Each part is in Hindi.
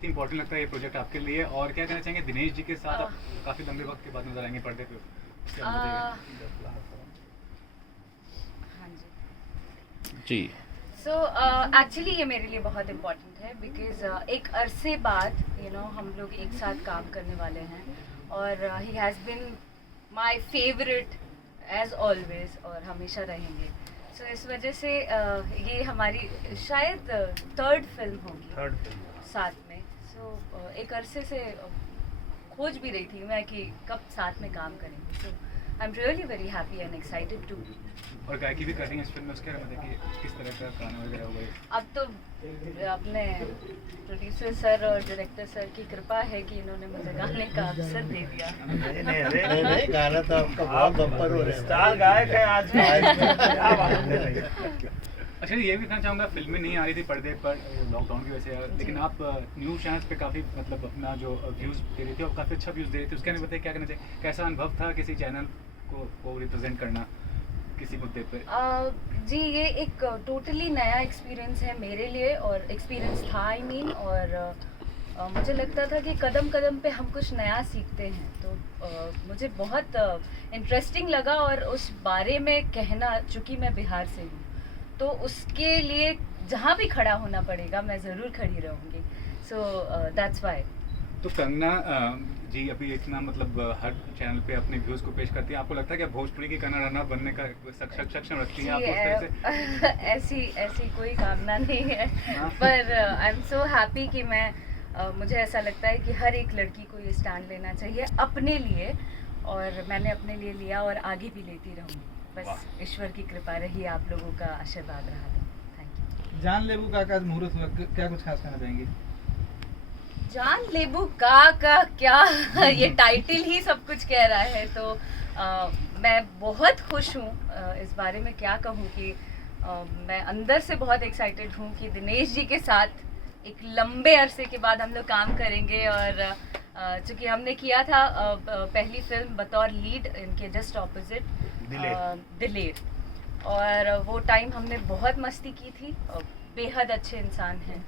वक्त इंपॉर्टेंट लगता है ये प्रोजेक्ट आपके लिए, और क्या कहना चाहेंगे दिनेश जी के साथ आप काफ़ी लंबे वक्त के बाद नजर आएंगे पर्दे पे, उसके बारे में बताइए। हाँ जी। जी सो एक्चुअली ये मेरे लिए बहुत इम्पोर्टेंट है बिकॉज एक अरसे बाद हम लोग एक साथ काम करने वाले हैं, और he has been my favourite as always और हमेशा रहेंगे। सो इस वजह से ये हमारी शायद थर्ड फिल्म होगी साथ में। सो एक अरसे से खोज भी रही थी मैं कि कब साथ में काम करेंगे। So I am really very happy and excited to. और गायकी भी कर रही हैं इस फिल्म में, उसके बारे में देखिए किस तरह का गाना वगैरह होगा। अब तो अपने प्रोड्यूसर सर और डायरेक्टर सर की कृपा है कि इन्होंने मुझे गाने का अवसर दे दिया। नहीं, गाना तो आपका बहुत बम्पर हो रहा है। स्टार गायक है आज अच्छा ये भी कहना चाहूँगा, फिल्में नहीं आ रही थी पर्दे पर लॉकडाउन की वजह से, लेकिन आप न्यूज़ चैनल्स पे काफ़ी मतलब अपना जो व्यूज़ दे रही थी और काफ़ी अच्छा व्यूज़ दे रही थी, उसके बारे में बताइए क्या कहना चाहिए, कैसा अनुभव था किसी चैनल को रिप्रेजेंट करना किसी मुद्दे पे? जी ये एक टोटली नया एक्सपीरियंस है मेरे लिए, और एक्सपीरियंस था आई मीन, और मुझे लगता था कि कदम कदम पे हम कुछ नया सीखते हैं, तो मुझे बहुत इंटरेस्टिंग लगा। और उस बारे में कहना, चूँकि मैं बिहार से हूँ, तो उसके लिए जहाँ भी खड़ा होना पड़ेगा मैं ज़रूर खड़ी रहूँगी। So that's why. तो कंगना जी अभी इतना मतलब हर चैनल पे अपने व्यूज़ को पेश करती है, आपको लगता है कि भोजपुरी की कंगना रनर बनने का सक्षम रखती हैं आप उस तरह से? ऐसी कोई कामना नहीं है, पर आई एम सो हैप्पी कि मुझे ऐसा लगता है कि हर एक लड़की को ये स्टैंड लेना चाहिए अपने लिए, और मैंने अपने लिए लिया और आगे भी लेती रहूँगी। बस ईश्वर की कृपा रही, आप लोगों का आशीर्वाद रहा था। Thank you. जान लेबू का आज मुहूर्त हुआ, क्या कुछ खास कहना चाहेंगे? जान लेबू का क्या ये टाइटल ही सब कुछ कह रहा है, तो मैं बहुत खुश हूँ। इस बारे में क्या कहूँ कि मैं अंदर से बहुत एक्साइटेड हूँ कि दिनेश जी के साथ एक लंबे अरसे के बाद हम लोग काम करेंगे। और चूँकि हमने किया था पहली फिल्म बतौर लीड इनके जस्ट ऑपोजिट दिलेर, और वो टाइम हमने बहुत मस्ती की थी। बेहद अच्छे इंसान हैं,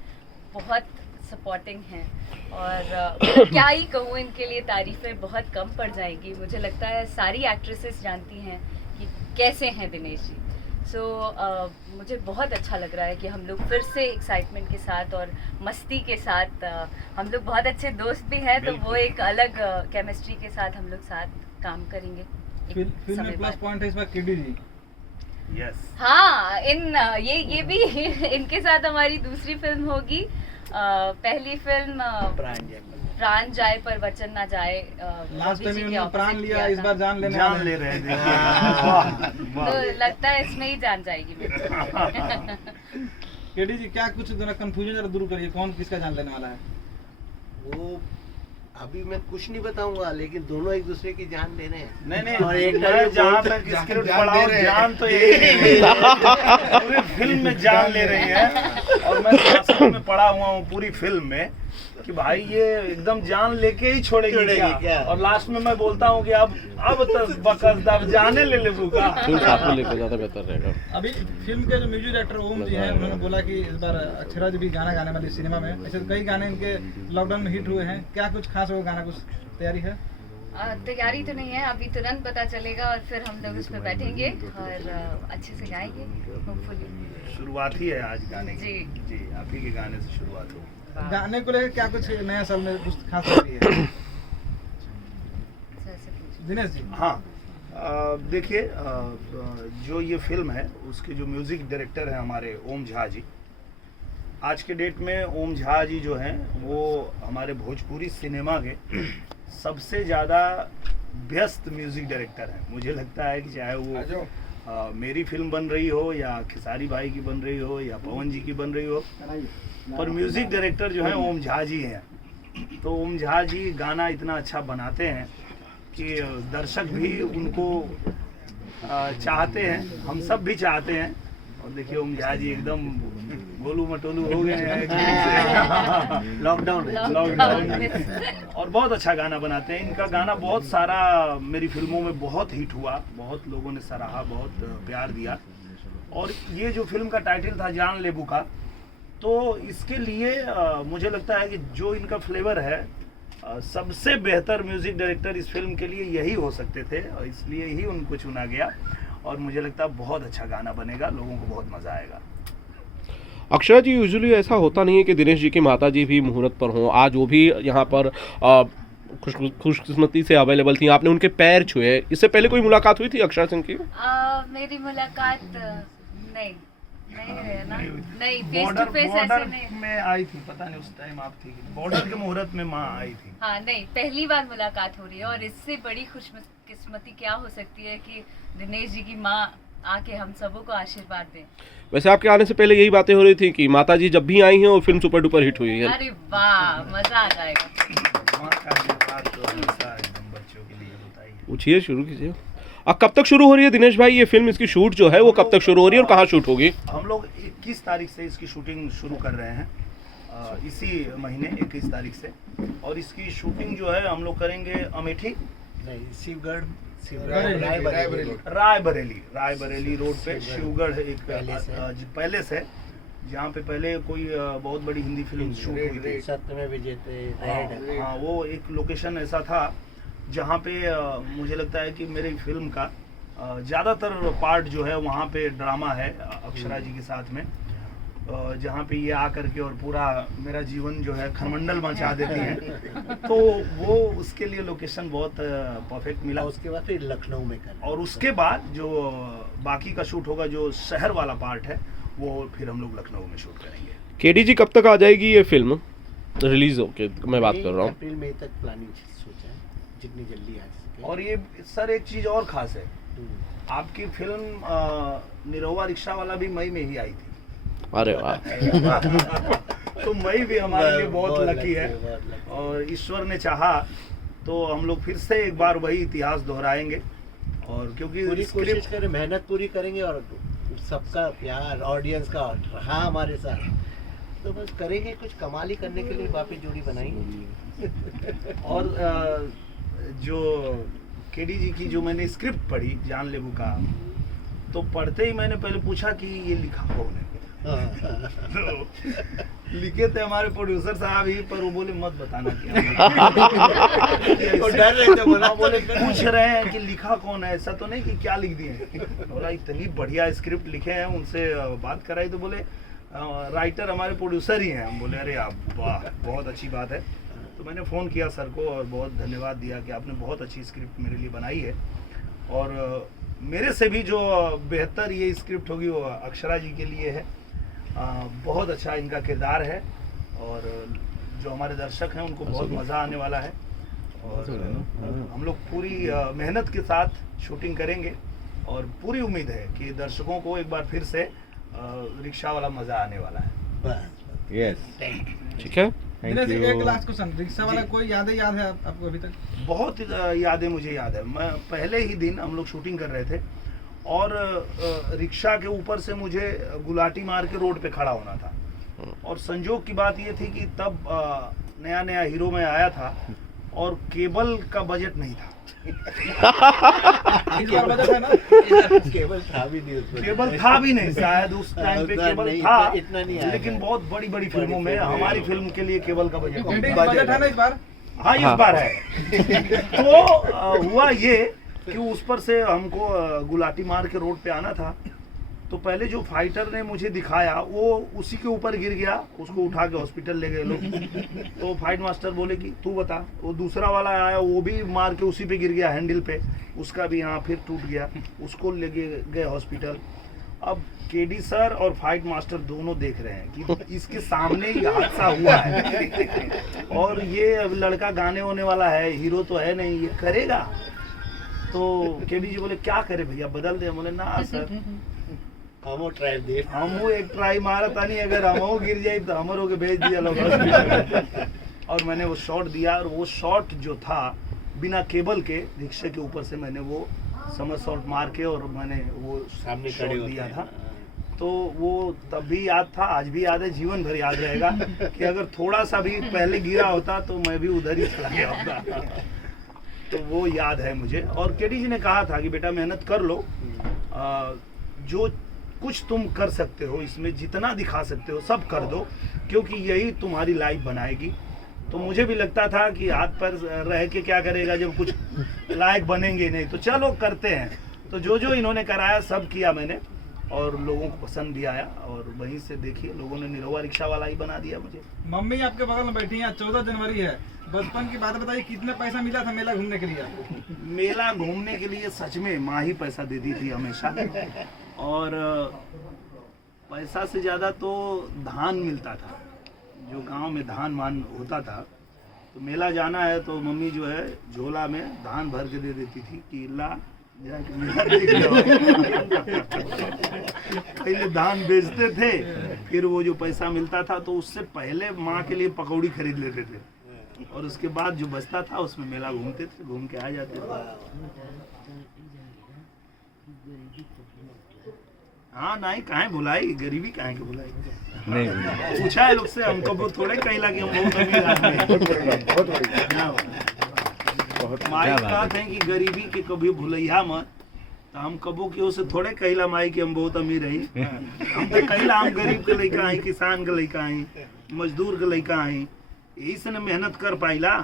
बहुत सपोर्टिंग हैं, और क्या ही कहूँ, इनके लिए तारीफ़ें बहुत कम पड़ जाएंगी। मुझे लगता है सारी एक्ट्रेसेस जानती हैं कि कैसे हैं दिनेश जी। सो मुझे बहुत अच्छा लग रहा है कि हम लोग फिर से एक्साइटमेंट के साथ और मस्ती के साथ, हम लोग बहुत अच्छे दोस्त भी हैं, तो वो एक अलग केमिस्ट्री के साथ हम लोग साथ काम करेंगे। फिल्म में प्लस पॉइंट है इस बार किडी जी। यस हाँ, ये भी इनके साथ हमारी दूसरी फिल्म होगी। पहली फिल्म प्राण जाए पर वचन ना जाए, लास्ट टाइम उन्होंने प्राण लिया, इस बार जान ले रहे हैं। तो लगता है इसमें ही जान जाएगी मेरी। केडी जी क्या कुछ कंफ्यूजन जरा दूर करिए, कौन किसका जान लेने वाला है? वो अभी मैं कुछ नहीं बताऊंगा, लेकिन दोनों एक दूसरे की जान ले रहे हैं। नहीं और एक जहाँ तक स्क्रिप्ट पढ़ा हूँ, जान तो यही पूरी फिल्म में जान ले रही है। और मैं शास्त्र में पढ़ा हुआ हूँ पूरी फिल्म में कि भाई ये एकदम जान लेके ही छोड़ेगी क्या? और लास्ट में मैं बोलता हूँ कि अब तो बकस जाने ले का आपको लेकर ज़्यादा बेहतर रहेगा। अभी फिल्म के जो म्यूजिक डायरेक्टर ओम जी हैं, उन्होंने बोला कि इस बार अक्षरा जी भी गाना गाने वाली सिनेमा में। ऐसे कई गाने इनके लॉकडाउन में हिट हुए हैं, क्या कुछ खास वो गाना कुछ तैयारी है? तैयारी तो नहीं है, अभी तुरंत पता चलेगा और फिर हम लोग उस पर बैठेंगे और अच्छे से गाएंगे होपफुली। शुरुआत ही है आज गाने की। जी आप ही के गाने से शुरुआत हो। गाने को लेकर क्या कुछ नया साल में कुछ खास तैयारी है? दिनेश जी। हाँ देखिए, जो ये फिल्म है उसके जो म्यूजिक डायरेक्टर हैं हमारे ओम झा जी, आज के डेट में ओम झा जी जो हैं वो हमारे भोजपुरी सिनेमा के सबसे ज़्यादा व्यस्त म्यूजिक डायरेक्टर हैं। मुझे लगता है कि चाहे वो मेरी फिल्म बन रही हो या खेसारी भाई की बन रही हो या पवन जी की बन रही हो, पर म्यूजिक डायरेक्टर जो है ओम झा जी हैं। तो ओम झा जी गाना इतना अच्छा बनाते हैं कि दर्शक भी उनको चाहते हैं, हम सब भी चाहते हैं। और देखिए ओम झा जी एकदम गोलू मटोलू हो गए हैं लॉकडाउन और बहुत अच्छा गाना बनाते हैं। इनका गाना बहुत सारा मेरी फिल्मों में बहुत हिट हुआ, बहुत लोगों ने सराहा, बहुत प्यार दिया। और ये जो फिल्म का टाइटल था जान लेबू का, तो इसके लिए मुझे लगता है कि जो इनका फ्लेवर है, सबसे बेहतर म्यूजिक डायरेक्टर इस फिल्म के लिए यही हो सकते थे, और इसलिए ही उनको चुना गया। और मुझे लगता है बहुत अच्छा गाना बनेगा, लोगों को बहुत मजा आएगा। अक्षरा जी, यूजुअली ऐसा होता नहीं है कि दिनेश जी की माता जी भी मुहूर्त पर हों। आज वो भी यहाँ पर खुशकिस्मती से अवेलेबल थी, आपने उनके पैर छुए। इससे पहले कोई मुलाकात हुई थी अक्षरा सिंह की? मेरी मुलाकात नहीं है ना, नहीं, फेस टू फेस ऐसे नहीं। में आई थी, पता नहीं उस टाइम आप थी, बॉर्डर के मुहूर्त में माँ आई थी। हाँ, नहीं, पहली बार मुलाकात हो रही है, और इससे बड़ी खुशकिस्मती क्या हो सकती है कि दिनेश जी की माँ आके हम सबों को आशीर्वाद दें। वैसे आपके आने से पहले यही बातें हो रही थी कि माता जी जब भी आई हैं और फिल्म सुपर डुपर हिट हुई है। अरे वाह, मजा आ जाएगा। माँ का आशीर्वाद तो हमेशा एकदम बच्चों के लिए होता ही है। पूछिए, शुरू कीजिए। अब कब तक शुरू हो रही है दिनेश भाई ये फिल्म? इसकी शूट जो है वो कब तक शुरू हो रही है और कहाँ शूट होगी? हम लोग 21 तारीख से इसकी शूटिंग शुरू कर रहे हैं, इसी महीने 21 तारीख से। और इसकी शूटिंग जो है हम लोग करेंगे अमेठी नहीं, शिवगढ़, रायबरेली रोड पे शिवगढ़ एक पैलेस है, जहाँ पे पहले कोई बहुत बड़ी हिंदी फिल्म शूट हुई थी। सत्यमेव विजयते। हाँ, वो एक लोकेशन ऐसा था जहाँ पे मुझे लगता है कि मेरी फिल्म का ज़्यादातर पार्ट जो है वहाँ पे ड्रामा है अक्षरा जी के साथ में, जहाँ पे ये आकर के और पूरा मेरा जीवन जो है खरमंडल मचा देती हैं। तो वो उसके लिए लोकेशन बहुत परफेक्ट मिला। उसके बाद फिर लखनऊ में कर, और उसके बाद जो बाकी का शूट होगा, जो शहर वाला पार्ट है, वो फिर हम लोग लखनऊ में शूट करेंगे। केडी जी, कब तक आ जाएगी ये फिल्म रिलीज होके? मैं बात कर रहा हूँ अप्रैल मई तक प्लानिंग सोचा है, जितनी जल्दी आ सके। और ये सर एक चीज और खास है, आपकी फिल्म निरहुआ रिक्शा वाला भी मई में ही आई थी। अरे वाह। तो मई भी हमारे लिए बहुत लकी है, बहुत लकी। और ईश्वर ने चाहा तो हम लोग फिर से एक बार वही इतिहास दोहराएंगे। और क्योंकि पूरी कोशिश करें, मेहनत पूरी करेंगे, और सबका प्यार ऑडियंस का रहा हमारे साथ, तो बस करेंगे कुछ कमाल ही करने के लिए वापस जोड़ी बनाएंगे। और जो केडी जी की जो मैंने स्क्रिप्ट पढ़ी जानलेवा का, तो पढ़ते ही मैंने पहले पूछा कि ये लिखा कौन है। तो लिखे थे हमारे प्रोड्यूसर साहब ही, पर वो बोले मत बताना क्या। वो डर रहे थे, बोले पूछ रहे हैं कि लिखा कौन है, ऐसा तो नहीं कि क्या लिख दिए। बोला इतनी बढ़िया स्क्रिप्ट लिखे हैं, उनसे बात कराई तो बोले राइटर हमारे प्रोड्यूसर ही हैं। हम बोले अरे आप वाह, बहुत अच्छी बात है। तो मैंने फ़ोन किया सर को और बहुत धन्यवाद दिया कि आपने बहुत अच्छी स्क्रिप्ट मेरे लिए बनाई है, और मेरे से भी जो बेहतर ये स्क्रिप्ट होगी वो अक्षरा जी के लिए है। बहुत अच्छा इनका किरदार है, और जो हमारे दर्शक हैं उनको बहुत मज़ा आने वाला है। और हम लोग पूरी मेहनत के साथ शूटिंग करेंगे, और पूरी उम्मीद है कि दर्शकों को एक बार फिर से रिक्शा वाला मज़ा आने वाला है। यस, ठीक है। दिनेश जी, एक लास्ट क्वेश्चन, रिक्शा वाला कोई यादें याद है आपको अभी तक? बहुत यादें मुझे याद है। मैं पहले ही दिन हम लोग शूटिंग कर रहे थे, और रिक्शा के ऊपर से मुझे गुलाटी मार के रोड पे खड़ा होना था। और संजोग की बात ये थी कि तब नया नया हीरो में आया था, और केबल का बजट नहीं था। इस बार बजट है ना? केबल था भी नहीं उसमें। केबल था भी नहीं, शायद उस टाइम पे केबल था, इतना नहीं आया। लेकिन बहुत बड़ी बड़ी फिल्मों में हमारी फिल्म के लिए केबल का बजट केडी नहीं। का बजट है ना इस बार? हाँ, इस बार है। तो हुआ ये कि उस पर से हमको गुलाटी मार के रोड पे आना था। तो पहले जो फाइटर ने मुझे दिखाया वो उसी के ऊपर गिर गया, उसको उठा के हॉस्पिटल ले गए लोग। तो फाइट मास्टर बोले कि तू बता। वो दूसरा वाला आया, वो भी मार के उसी पे गिर गया हैंडल पे, उसका भी यहाँ फिर टूट गया, उसको ले गए हॉस्पिटल। अब केडी सर और फाइट मास्टर दोनों देख रहे हैं कि इसके सामने ही हादसा हुआ है, और ये अब लड़का गाने होने वाला है, हीरो तो है नहीं, ये करेगा। तो केडी जी बोले क्या करे भैया, बदल दे। बोले ना सर, हमो ट्राई दे, हमो एक ट्राई मारा था नहीं, अगर हमो गिर जाए तो हमरो के भेज दिया लोग हॉस्पिटल। और मैंने वो शॉट दिया, और वो शॉट जो था बिना केबल के रिक्शे के ऊपर से मैंने वो समरसॉल्ट मार के, और मैंने वो सामने शॉट खड़े दिया होते था। हैं। तो वो तब भी याद था, आज भी याद है, जीवन भर याद रहेगा कि अगर थोड़ा सा भी पहले गिरा होता तो मैं भी उधर ही चला गया होता। तो वो याद है मुझे। और केडी जी ने कहा था कि बेटा मेहनत कर लो, जो कुछ तुम कर सकते हो इसमें, जितना दिखा सकते हो सब कर दो, क्योंकि यही तुम्हारी लाइफ बनाएगी। तो मुझे भी लगता था कि हाथ पर रह के क्या करेगा जब कुछ लायक बनेंगे नहीं, तो चलो करते हैं। तो जो जो इन्होंने कराया सब किया मैंने, और लोगों को पसंद भी आया, और वहीं से देखिए लोगों ने निरहुआ रिक्शा वाला ही बना दिया मुझे। मम्मी आपके बगल में बैठी हैं, 14 जनवरी है, बचपन की बात बताइए, कितना पैसा मिला था मेला घूमने के लिए आपको? मेला घूमने के लिए सच में माँ ही पैसा देती थी हमेशा, और पैसा से ज़्यादा तो धान मिलता था, जो गांव में धान मान होता था। तो मेला जाना है तो मम्मी जो है झोला में धान भर के दे देती थी कि ला जाके मेला देख लो। पहले धान बेचते थे, फिर वो जो पैसा मिलता था तो उससे पहले माँ के लिए पकौड़ी खरीद लेते थे, और उसके बाद जो बचता था उसमें मेला घूमते थे, घूम के आ जाते थे। हाँ नहीं, काहे भुलाई, गरीबी काहे के भुलाई नहीं, पूछा है लोग से, हमको वो थोड़े कहला कि हम बहुत अमीर आदमी हैं। माई कहते हैं कि गरीबी के कभी भुलैया मत, तो हम कबो के उसे थोड़े कहला माई कि हम बहुत अमीर हैं। हम तो कहला हम गरीब के लड़का हैं, किसान के लड़का हैं, मजदूर के लड़का हैं, यही से न मेहनत कर पाइला।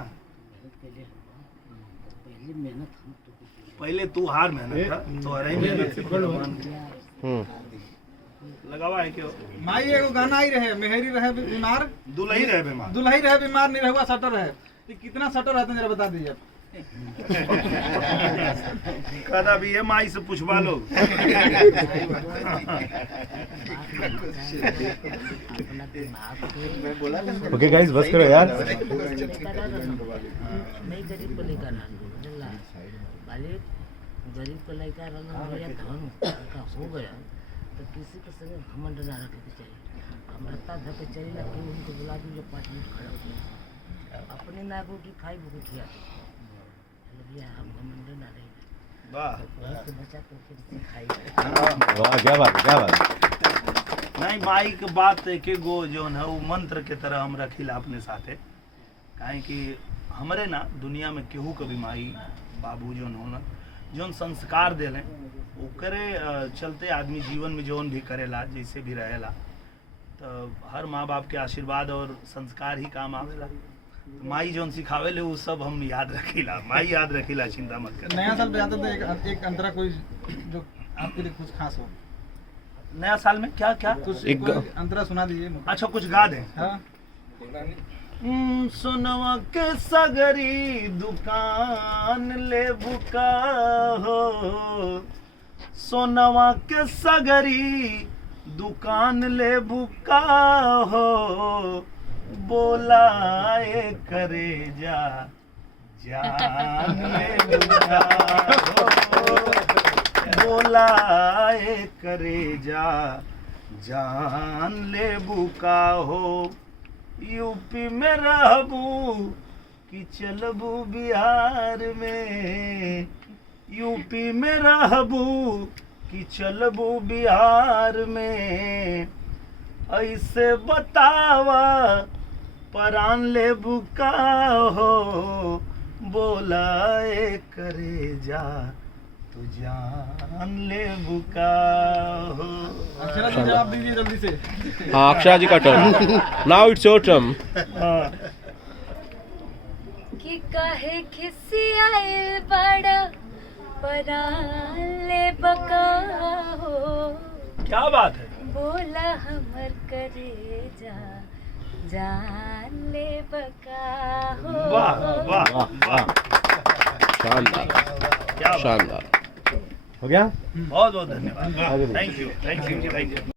पहले तू हार मेहनत था, तो अरे मेहनत से लगावा है क्यों? माई एगो गाना ही रहे, मेहरी रहे बीमार, दुलही रहे बीमार, दुल्ही रहे बीमार, निरहुआ सटर है। तो कितना सटर रहते हैं जरा बता दीजिए। कदा भी है, माई से पूछवा लो। ओके गाइस, बस करो यार। नहीं गरीब को लेकर गरीब को लेकर धन का हो गया तो किसी के संग घमंड ना रखे के चाहिए। हम रत्ता धके चली ना कि उनको बुला दीजिए 5 मिनट खड़ा हो, अपने ना रोटी खाई वो खिया भैया, हम घमंड ना रहे। वाह तो बच्चा तो फिर खाई। वाह, क्या बात है, क्या बात है। नहीं, माई के बात एक गो जो है वो मंत्र के तरह हम रखिला अपने साथे, काहे कि हमरे ना दुनिया में केहू कभी माई बाबू जो होना जोन संस्कार देले ओकरे चलते आदमी जीवन में जोन भी करेला, जैसे भी रहेला, तो हर माँ बाप के आशीर्वाद और संस्कार ही काम आवेला। माई जोन सिखावेले वो सब हम याद रखीला, माई याद रखीला, चिंता मत कर। नया साल पे आता था एक अंतरा कोई जो आपके लिए कुछ खास हो। नया साल में क्या क्या कुछ एक कोई अंतरा सुना दीजिए। अच्छा कुछ गा दें। हाँ, सोनवा के सगरी दुकान ले बुका हो, सोनवा के सगरी दुकान ले बुका हो, बोलाए करे जा जान ले बुका हो, बोलाए करे जा जान ले बुका हो। यूपी में रहबू कि चलबू बिहार में, यूपी में रहबू कि चलबू बिहार में, ऐसे बतावा परान ले बुका हो, बोलाए करे जा तू जान ले बुका हो। अक्षरा जी जवाब दीजिए जल्दी से। हाँ, अक्षरा जी का turn, now it's your turn. कि काहे खिसियाइल बड़ा पराले बका हो, क्या बात है, बोला हमर करे जा जान ले बका हो। वाह वाह वाह, शानदार, क्या बात। शानदार। हो गया? बहुत बहुत धन्यवाद, thank you thank you thank you.